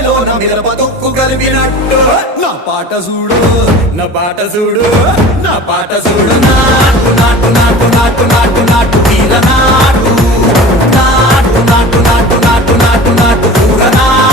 గుండెలో మిరప తొక్కు కలిపినట్టు నా పాట చూడు నా పాట చూడు నా పాట చూడు నాటు నాటు నాటు నాటు నాటు నాటు వీర నాటు నాటు నాటు నాటు నాటు నాటు నాటు ఊర నాటు